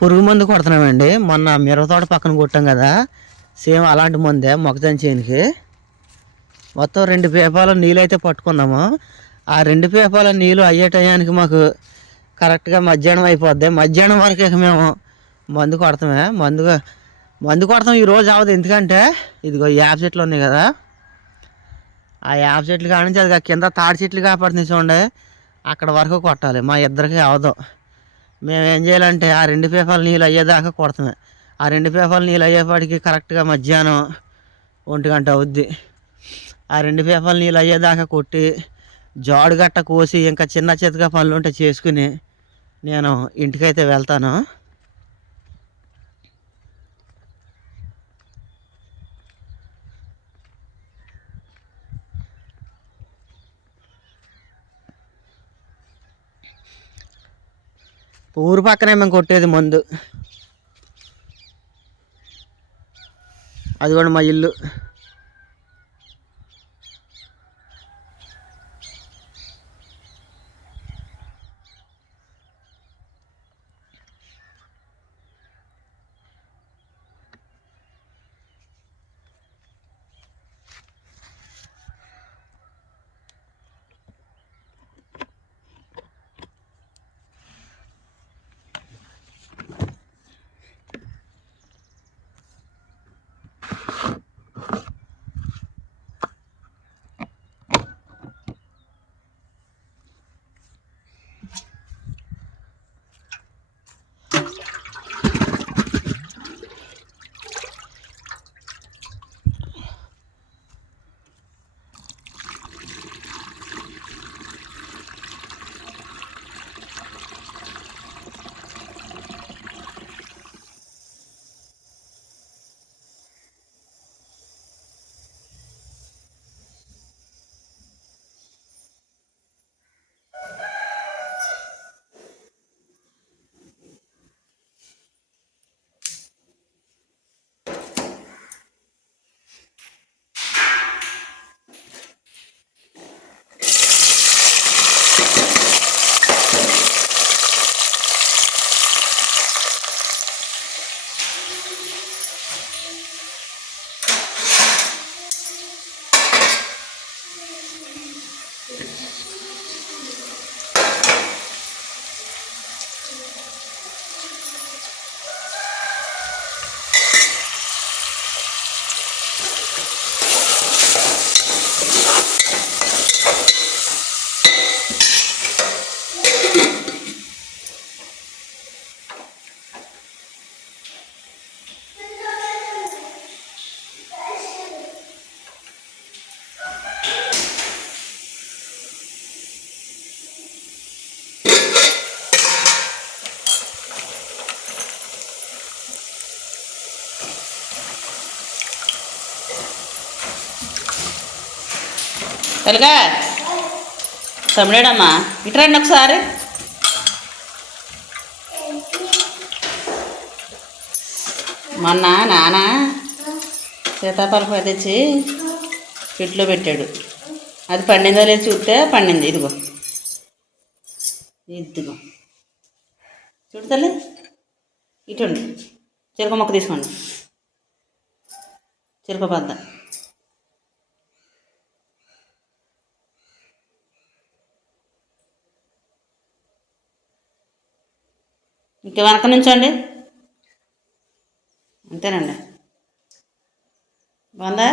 పురుగు మందు కొడుతున్నామండి. మొన్న మిరప తోట పక్కన కొట్టాం కదా. సేమ్ అలాంటి మందే మొక్కజొన్న చేనికి. మొత్తం రెండు పేపాల నీళ్ళు అయితే పట్టుకున్నాము. ఆ రెండు పేపాల నీళ్ళు అయ్యే టయానికి మాకు కరెక్ట్గా మధ్యాహ్నం అయిపోద్ది. మధ్యాహ్నం వరకు ఇక మేము మందు కొడతామే. మందు మందు కొడతాం ఈరోజు అవ్వదు. ఎందుకంటే ఇదిగో ఈ యాప్ చెట్లు ఉన్నాయి కదా. ఆ యాప్ చెట్లు కానించి అది కింద తాడి చెట్లు కాపాడుతుంది చూడండి. అక్కడ వరకు కొట్టాలి. మా ఇద్దరికి అవదు మేము ఏం చేయాలంటే ఆ రెండు పేపాలు నీళ్ళు అయ్యేదాకా కొడతామే ఆ రెండు పేపాలు నీళ్ళు అయ్యేపాటికి కరెక్ట్గా మధ్యాహ్నం ఒంటి గంట అవుద్ది. ఆ రెండు పేపాలు నీళ్ళు అయ్యేదాకా కొట్టి జాడు గట్ట కోసి ఇంకా చిన్న చితగా పనులు ఉంటే చేసుకుని నేను ఇంటికైతే వెళ్తాను. ఊరు పక్కనే మేము కొట్టేది మందు. అది కూడా మా ఇల్లు. తెలుగా. తమిళేడమ్మా ఇటు రండి ఒకసారి. మొన్న నాన్న సీతాఫలకాయ తెచ్చి ఫ్రిడ్జ్లో పెట్టాడు. అది పండిందో లేదు చూస్తే పండింది. ఇదిగో. ఇదిగో. చూడతలే ఇటు చెరుకు మొక్క తీసుకోండి. చెరుకు పద్ద. ఇంక వెనక నుంచోండి. అంతేనండి. బాగుందా?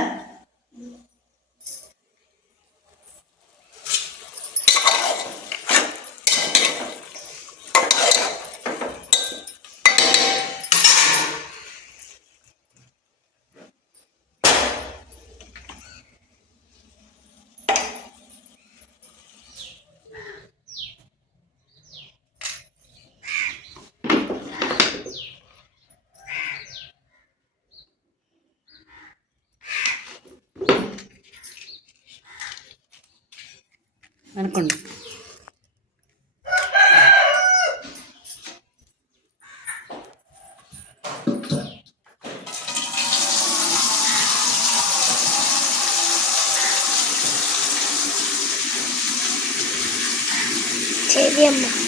అనుకోండి. చెయ్యమ్మా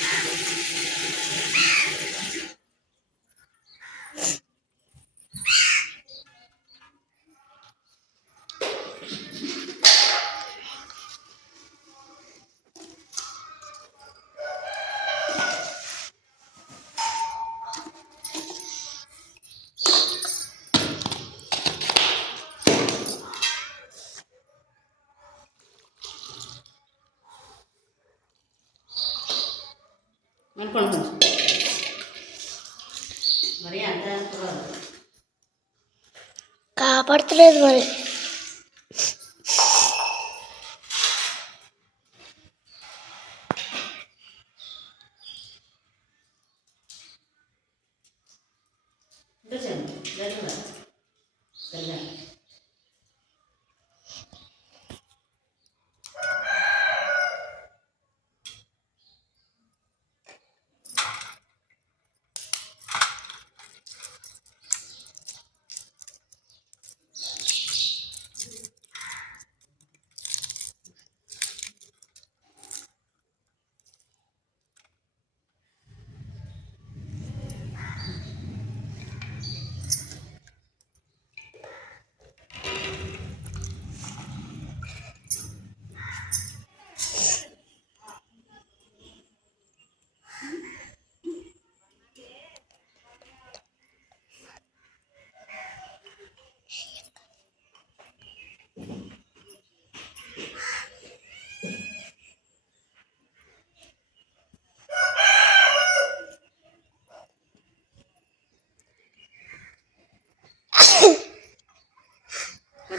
あっ! అనుకోండి కొంచెం. అంత మరి.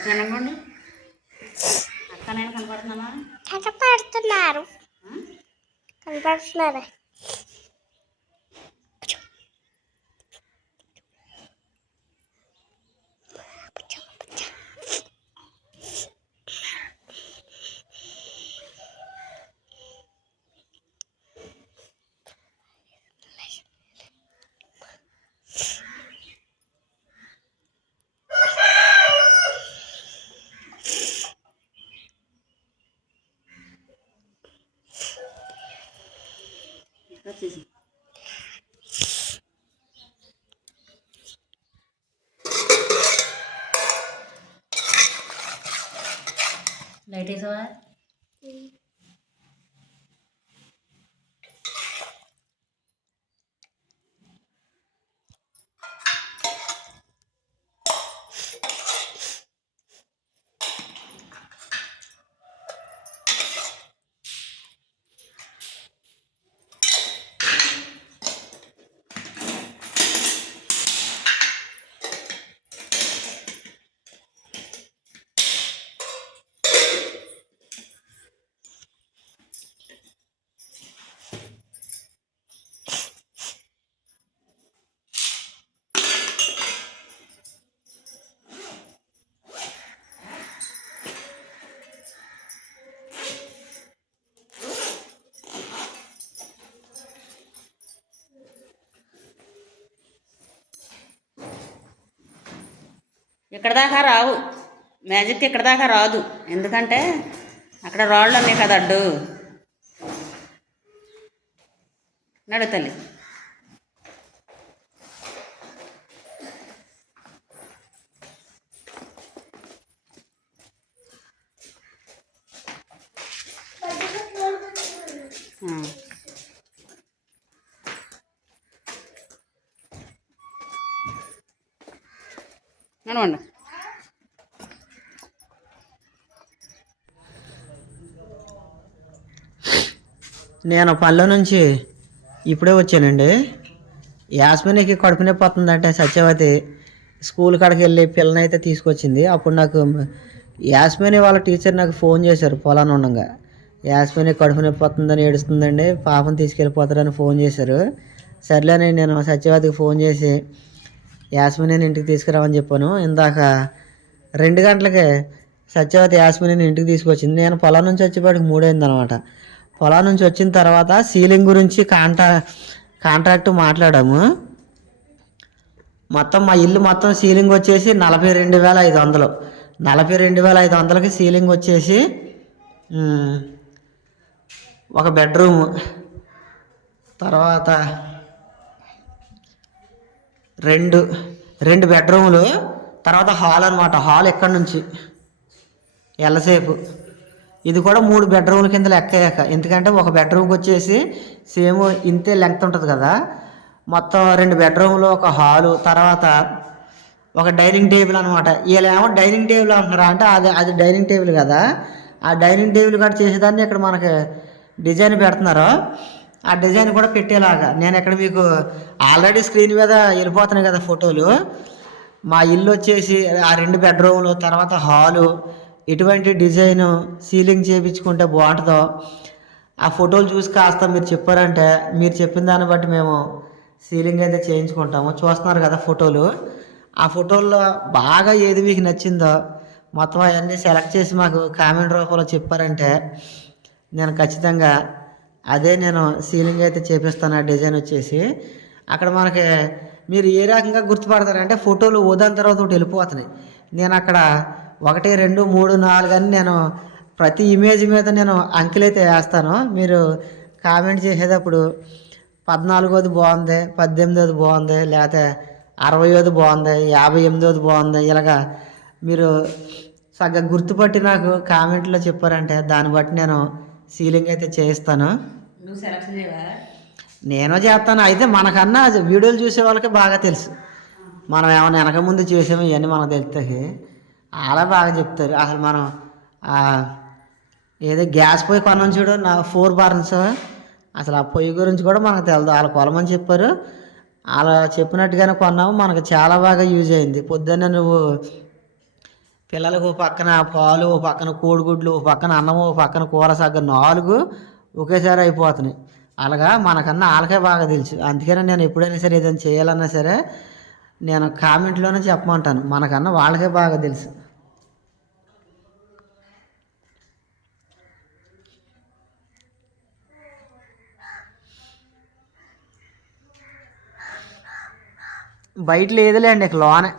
అనుకోండి అక్క నేను కనపడుతున్నానా? కనపడుతున్నారు. కనపడుతున్నారు. अच्छे से लाइटें सवार हम्म। ఇక్కడ దాకా రావు. మ్యాజిక్ ఇక్కడ దాకా రాదు. ఎందుకంటే అక్కడ రాళ్ళు ఉన్నాయి కదా అడ్డు. నడు తల్లి ఆ. నడవండి నేను పల్లె నుంచి ఇప్పుడే వచ్చానండి. యాస్మినికి కడుపు నొప్పి వస్తుందంటే సత్యవతి స్కూల్ కాడికి వెళ్ళి పిల్లని అయితే తీసుకొచ్చింది. అప్పుడు నాకు యాస్మిని వాళ్ళ టీచర్ నాకు ఫోన్ చేశారు పొలాన్ని ఉండగా. యాస్మిని కడుపు నొప్పి వస్తుందని ఏడుస్తుందండి పాపం తీసుకెళ్ళిపోతారని ఫోన్ చేశారు. సర్లేని నేను సత్యవతికి ఫోన్ చేసి యాస్మిని ఇంటికి తీసుకురావని చెప్పాను. ఇందాక రెండు గంటలకే సత్యవతి యాస్మిని ఇంటికి తీసుకొచ్చింది. నేను పొలం నుంచి వచ్చేపాటికి మూడైంది అనమాట పొలం నుంచి వచ్చిన తర్వాత సీలింగ్ గురించి కాంట్రా కాంట్రాక్ట్ మాట్లాడాము. మొత్తం మా ఇల్లు మొత్తం సీలింగ్ వచ్చేసి నలభై రెండు వేల ఐదు వందలు. నలభై రెండు వేల ఐదు వందలకి సీలింగ్ వచ్చేసి ఒక బెడ్రూము. తర్వాత రెండు రెండు బెడ్రూములు తర్వాత హాల్ అనమాట హాల్ ఎక్కడి నుంచి? ఎల్లసేపు. ఇది కూడా మూడు బెడ్రూముల కింద లెక్క ఎందుకంటే ఒక బెడ్రూమ్కి వచ్చేసి సేమ్ ఇంతే లెంగ్త్ ఉంటుంది కదా. మొత్తం రెండు బెడ్రూమ్లు ఒక హాలు తర్వాత ఒక డైనింగ్ టేబుల్ అనమాట వీళ్ళేమో డైనింగ్ టేబుల్ అంటున్నారా? అంటే అది అది డైనింగ్ టేబుల్ కదా. ఆ డైనింగ్ టేబుల్ కూడా చేసేదాన్ని ఇక్కడ మనకి డిజైన్ పెడుతున్నారు. ఆ డిజైన్ కూడా పెట్టేలాగా. నేను ఇక్కడ మీకు ఆల్రెడీ స్క్రీన్ మీద వెళ్ళిపోతున్నాయి కదా ఫోటోలు. మా ఇల్లు వచ్చేసి ఆ రెండు బెడ్రూమ్లు తర్వాత హాలు ఎటువంటి డిజైను సీలింగ్ చేయించుకుంటే బాగుంటుందో. ఆ ఫోటోలు చూసి కాస్త మీరు చెప్పారంటే మీరు చెప్పిన దాన్ని బట్టి మేము సీలింగ్ అయితే చేయించుకుంటాము. చూస్తున్నారు కదా ఫోటోలు. ఆ ఫోటోల్లో బాగా ఏది మీకు నచ్చిందో మొత్తం అవన్నీ సెలెక్ట్ చేసి మాకు కామెంట్ రూపంలో చెప్పారంటే నేను ఖచ్చితంగా అదే నేను సీలింగ్ అయితే చేపిస్తాను ఆ డిజైన్ వచ్చేసి. అక్కడ మనకి మీరు ఏ రకంగా గుర్తుపడతారంటే ఫోటోలు ఉదాహరణ తర్వాత ఒకటి వెళ్ళిపోతున్నాయి. నేను అక్కడ ఒకటి రెండు మూడు నాలుగు అని నేను ప్రతి ఇమేజ్ మీద నేను అంకెలైతే వేస్తాను. మీరు కామెంట్ చేసేటప్పుడు పద్నాలుగోది బాగుంది పద్దెనిమిదోది బాగుంది లేకపోతే అరవయోది బాగుంది యాభై ఎనిమిదోది బాగుంది ఇలాగా మీరు సగ్గా గుర్తుపట్టి నాకు కామెంట్లో చెప్పారంటే దాన్ని బట్టి నేను సీలింగ్ అయితే చేయిస్తాను. నువ్వు సెలక్షన్ చేయవా? నేను చేస్తాను. అయితే మనకన్నా అది వీడియోలు చూసే వాళ్ళకి బాగా తెలుసు. మనం ఏమైనా వెనక ముందు చూసాము ఇవన్నీ మనకు తెలుస్తాయి. అలా బాగా చెప్తారు. అసలు మనం ఏదో గ్యాస్ పొయ్యి కొన్నాం చూడు నా ఫోర్ బర్న్స్. అసలు ఆ పొయ్యి గురించి కూడా మనకు తెలియదు వాళ్ళ కొలమని చెప్పారు. అలా చెప్పినట్టుగానే కొన్నాము. మనకు చాలా బాగా యూజ్ అయింది. పొద్దున్న నువ్వు పిల్లలకు పక్కన పాలు పక్కన కోడిగుడ్లు ఓ పక్కన అన్నము పక్కన కూర సగ్గం నాలుగు ఒకేసారి అయిపోతున్నాయి. అలాగా మనకన్నా వాళ్ళకే బాగా తెలుసు. అందుకనే నేను ఎప్పుడైనా సరే ఏదైనా చేయాలన్నా సరే నేను కామెంట్లోనే చెప్పమంటాను. మనకన్నా వాళ్ళకే బాగా తెలుసు. బయట లేదులేండి ఇక లోనే.